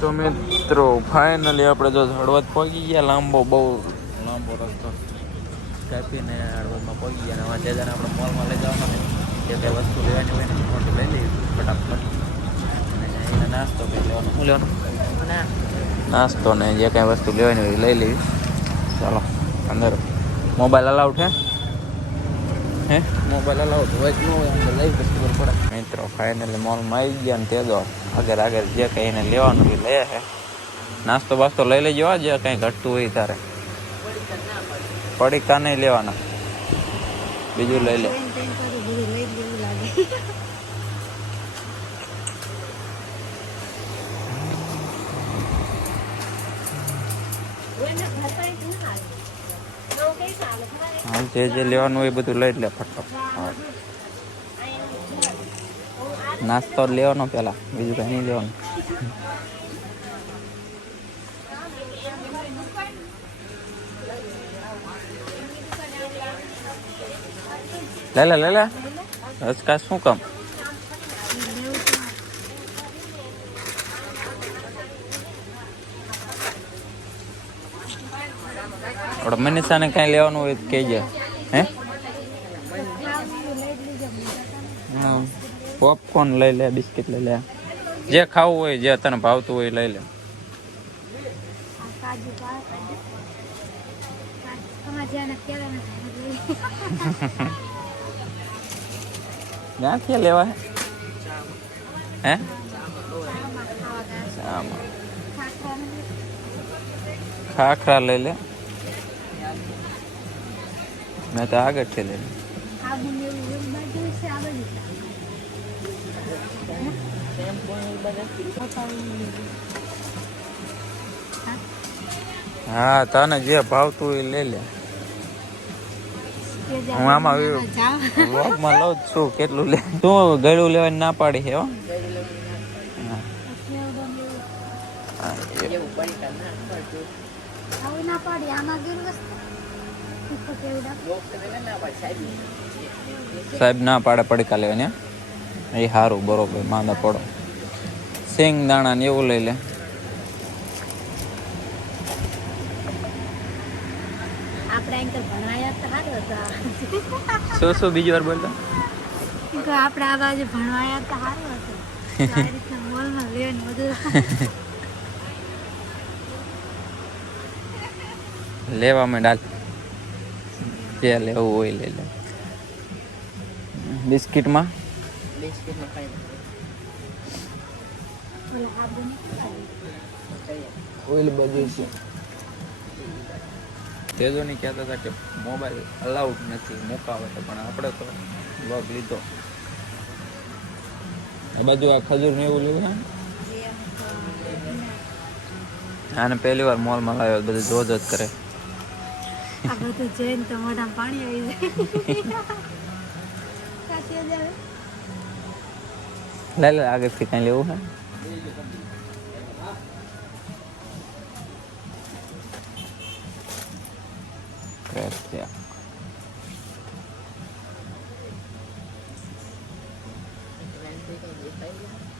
તો મિત્રો ફાઇનલી આપણે જો હળવદ પહોંચી ગયા. બહુ લાંબો રસ્તો કાપીને હળવદમાં પહોંચી ગયા. અને તેજાને આપણે મોલમાં લઈ જવાના જે કંઈ વસ્તુ લેવાની હોય ને મોટી લઈ લઈએ ફટાફટ. અને એને નાસ્તો કંઈ લેવાનો શું લેવાનું નાસ્તો ને જે કંઈ વસ્તુ લેવાની હોય એ લઈ લેવી. ચાલો અંદર મોબાઈલ અલાઉડ હે મોબાઈલ અલાઉડ હોય ન હોય અંદર લઈ પછી ખબર પડે. મિત્રો ફાઇનલી મોલમાં આવી ગયા ને તે દો આગળ જે કંઈ એને લેવાનું એ લે છે. નાસ્તો બાસ્તો લઈ લેજો જે કંઈ ઘટતું હોય તારે. પડીકા નહીં લેવાના, બીજું લઈ લે. હાલ જે લેવાનું હોય એ બધું લઈ લે ફટાફટ. નાસ્તો લેવાનો પેલા, બીજું કઈ નહીં લેવાનું. લે હસકા શું કામ? આપણે મનીષાને કઈ લેવાનું હોય કહેજે. હે પોપકોર્ન લઈ લે, બિસ્કિટ લઈ લે, જે ખાવું હોય જે તને ભાવતું હોય લઈ લે. ક્યાંથી લેવા હે? ખાખરા લઈ લે, મેં તો આગળથી લઈ લે. હા તને જે ભાવતું હોય લઈ લે. હું આમાં વ્લોગમાં લઉં જ છું કેટલું લે. તું ગળું લેવાની ના પાડી છે. સાહેબ ના પાડે પડીકા લેવાની એ સારું બરોબર. માંદા પડો સિંગ દાણા ને એવું લઈ લે. શું બીજી વાર બોલતા? આપણે આ બાજુ ભણવાયા તો સારું હતું. મોલમાં લેવાનું બધું લેવા માં ડાલ જે લેવું હોય લઈ લે. બિસ્કિટમાં ઓઇલ બધું છે. તેજો ની કહેતા હતા કે મોબાઈલ અલાઉડ નથી મુકાવે તો, પણ આપણે તો લોક લીધો. આ બાજુ આ ખજૂર ને એવું લેવું હે. આને પહેલી વાર મોલમાં લાવ્યો, બધું જોજ જ કરે. આ બધું જોઈને તો મોઢામાં પાણી આવી જાય. લે આગળથી કઈ લેવું હે?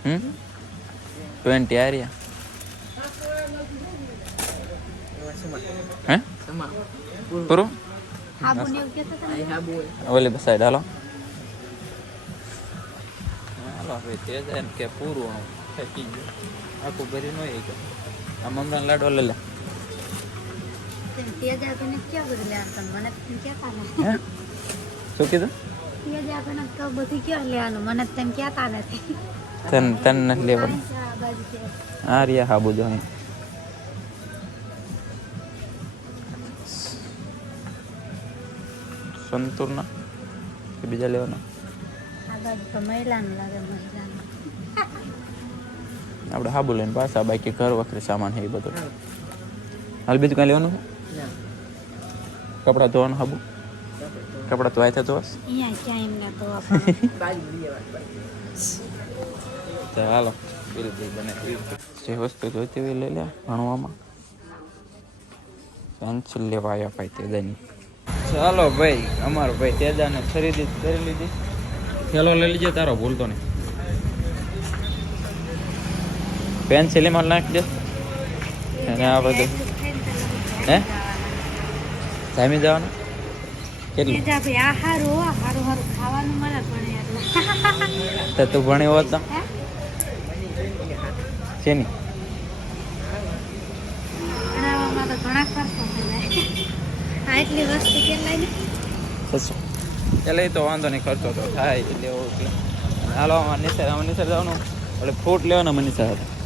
Hmm? 20 area. Hah? Puru? હાબુ ને એવું કહેતા હતા. હાબુ ઓલી સાઈડ હાલો. હાલો હવે તે જાય કે પૂરું ફેંકી ગયું આખું ભરી નો એ કે આ મમરાનો લાડવો લઈ લે. તે જાય તને ક્યાં બધું લેવાનું? મને કહેતા નથી. શું કીધું? તે જાય તને તો બધું ક્યાં લેવાનું? મને તેમ કહેતા નથી. તન નથી લેવાનું. આ રહ્યા હાબુ જો અહીં. સંતૂરના કે બીજા લેવાના? આપણે હાબુ લઈને પાછા, બાકી ઘર વખરી સામાન છે એ બધું. હાલ બીજું કાંઈ લેવાનું? કપડાં ધોવાનું હાબુ? કપડાં ધોવાય છે ધોવાસ? ચાલો બિલ બને. જે વસ્તુ જોઈતી હોય લઈ લે. ભણવામાં પેન્સિલ લેવા આવ્યા ભાઈ તેજાની. ચાલો ભાઈ અમારો ભાઈ તેજાને ખરીદી કરી લીધી. થેલો લઈ લીધો તારો, ભૂલતો નહીં. પેન્સિલ એમાં નાખી દે અને આ બધું હે જામી જવાનું કેટલું ખાવાનું મળે પણ તો તું ભણી હોત તો શેની ભણાવવામાં તો ઘણા ખર્ચો થઈ જાય. એટલી વસ્તુ કેટલાય ને બસો એટલે એ તો વાંધો નહીં ખર્ચો તો થાય એટલે એવું એટલે હાલો નિસર જવાનું એટલે ફ્રૂટ લેવાના મનીષા હતા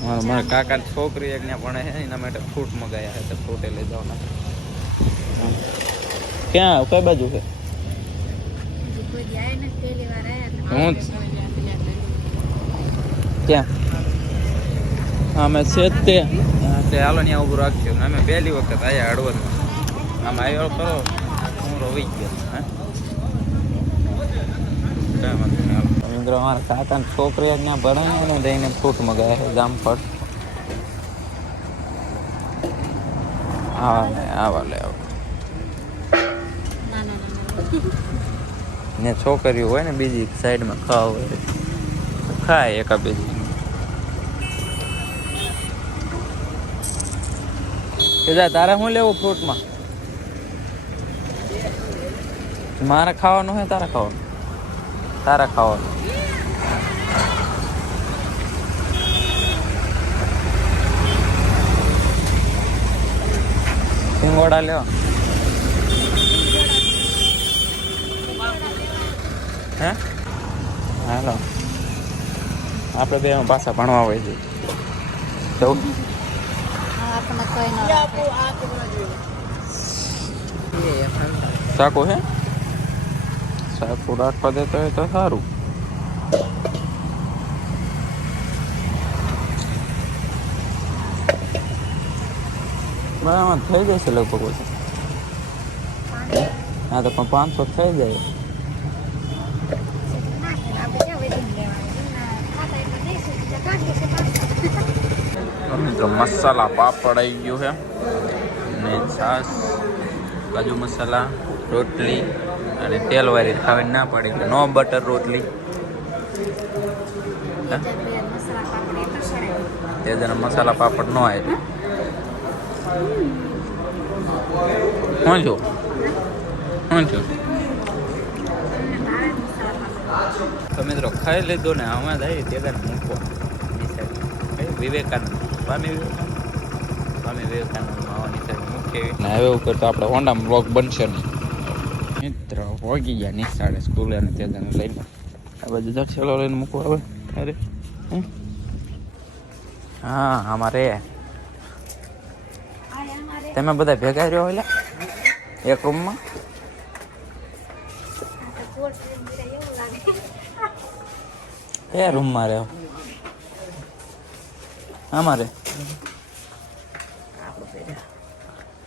મારા કાકા છોકરી એક ત્યાં ભણે છે એના માટે ફ્રૂટ મગાયા છે તો ફ્રૂટે લઈ જવાના ક્યાં કઈ બાજુ છે કોઈ દી આયા ને પહેલી વાર આયા હું ક્યાં અમે છે જ તે હાલો ત્યાં ઊભું રાખ્યું અમે પહેલી વખત આવ્યા હળવદમાં આમ આવ્યો કરો હું રોવી ગયો મિત્રો અમારા કાકા છોકરી ત્યાં ભણાય ને જઈને ફ્રૂટ મગાવે છે જામફળ આવા લે ને છોકરીઓ હોય ને બીજી સાઈડમાં ખાવા હોય ખાય એકા બીજી તારે શું લેવું ફ્રૂટમાં મારે ખાવાનું હોય તારે ખાવાનું સિંગોડા લેવા હે હાલો આપણે બે પાછા ભણવા હોય છે જવું સાકું હે સાકું રાખવા દેતો હોય તો સારું બરાબર થઈ જશે લગભગ ઓછું હા તો પણ 500 થઈ જાય મિત્રો મસાલા પાપડ આવી ગયું છે ને છાશ કાજુ મસાલા રોટલી અને તેલવાળી ખાવાની ના પાડી એટલે નો બટર રોટલી તે જણા મસાલા પાપડ ન આવે શું છું તો મિત્રો ખાઈ લીધું ને અમે જઈએ તે જણા મૂકવા વિવેકાનંદ સ્વામી વિવેકાનંદ આવવાની સાઈડ મુખ્ય ને હવે ઉપર તો આપણે હોન્ડામાં બ્લોગ બનશે નહીં મિત્રો પહોંચી ગયા નિશાળે સ્કૂલે અને તે જણા લઈને આ બાજુ દક્ષેલો લઈને મૂકવા આવે અરે હા અમારે તમે બધા ભેગા રહ્યો એટલે એક રૂમમાં એ રૂમમાં રહ્યો અમારે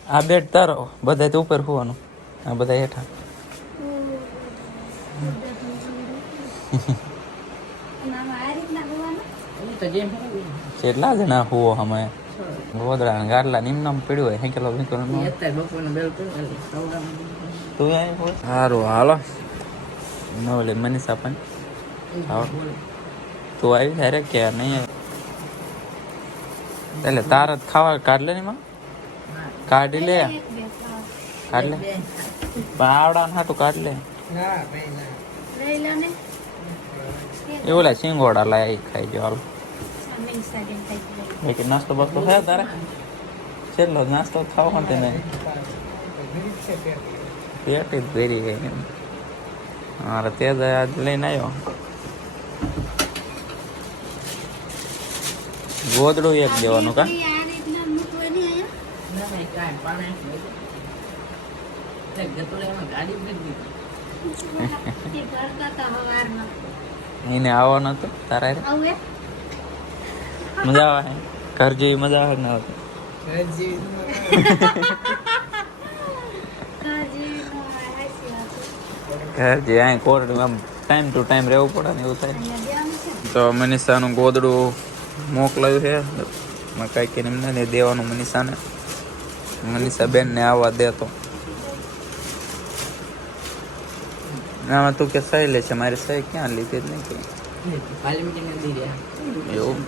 આ બેડ તારો બધા તો ઉપર હોવાનું આ બધા હેઠા કેટલા જણા હુવો અમે ગોદડા ગાડલા નિમનામ પડ્યું હોય હેકેલો તું સારું હાલો નવલે મનીષા પણ તું આવી ત્યારે કે નહીં એટલે તાર જ ખાવા કાઢ લે ને એમાં કાઢી લે આવડા ને હાટું કાઢ લે એવું લે સિંગોડા લાય ખાઈ જો હાલ નાસ્તો બસ્તો છે તારે છેલ્લો નાસ્તો ખાવા માટે નહીં પેટ જ ભરી ગઈ મારે તે જ આજ લઈને આવ્યો ગોદડું એક દેવાનું કા એને આવવાનો હતો તારા મજા આવે ઘર જેવી મજા આવે ને આવતી ઘર જે અહીં કોર્ટ આમ ટાઈમ ટુ ટાઈમ રહેવું પડે ને એવું થાય તો મનીષાનું ગોદડું મોકલાયું છે કઈ કે એમને દેવાનું મનીષાને મનીષા બેનને આવવા દેતો આમાં તું કે સહી લે છે મારી સહી ક્યાં લીધી જ નહીં એવું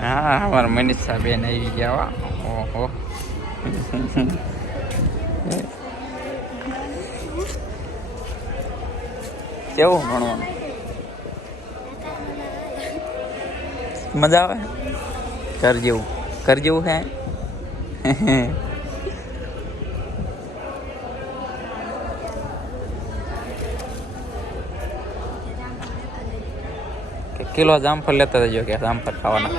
હા અમારા મનીષા બેન આવી ગયા ઓહો કેવું ભણવાનું મજા આવે કર જેવું હે કિલો જામફળ લેતા જજો કે જામફળ ખાવાના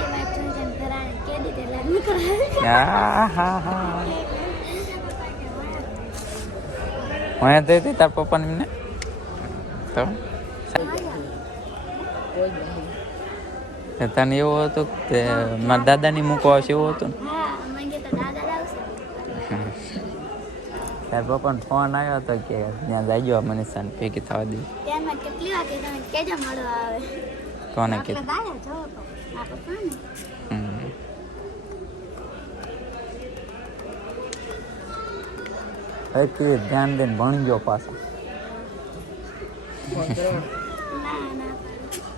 હું તો તાર પપ્પાને એમને તો તને એવું હતું કે મારા દાદાની મૂકવા આવશે એવું હતું તાર પપ્પાને ફોન આવ્યો હતો કે ત્યાં જાયજો મનીષાને ભેગી થવા દે કોને કીધું ધ્યાન દઈને ભણજો પાછા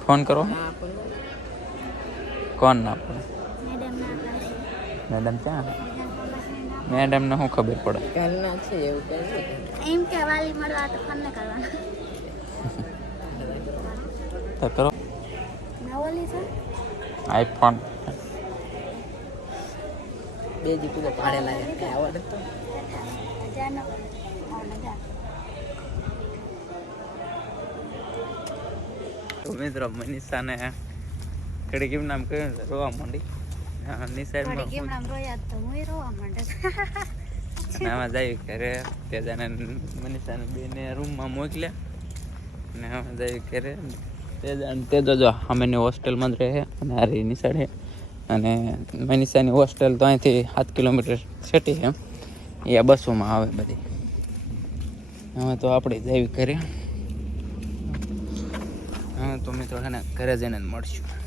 ફોન કરો કોણ ના પડે મેડમ ક્યાં મેડમ ને શું ખબર પડે એમ કે વાલી મળવા તો ફોન ન કરવાનો તો કરો નવલી છે આઈફોન બે દી પૂરો પાડેલા છે આવડે તો જાનો તો મિત્રો મનીષાને કડી કેમ નામ કહ્યું રોવા માંડી નિસાઈડમાં રોયા તો હું રોવા માંડે આમાં જાય ઘરે તે જાણે મનીષાને બેને રૂમમાં મોકલ્યા ને આમાં જાય ઘરે તે જો અમેની હોસ્ટેલમાં જ રહે અને આ રહી નિસાડે અને મનીષાની હોસ્ટેલ તો અહીંથી 7 કિલોમીટર સેટી છે એ આ બસોમાં આવે બધી હવે તો આપણે જઈ ઘરે હવે તો મિત્રો છે ને ઘરે જઈને જ મળશું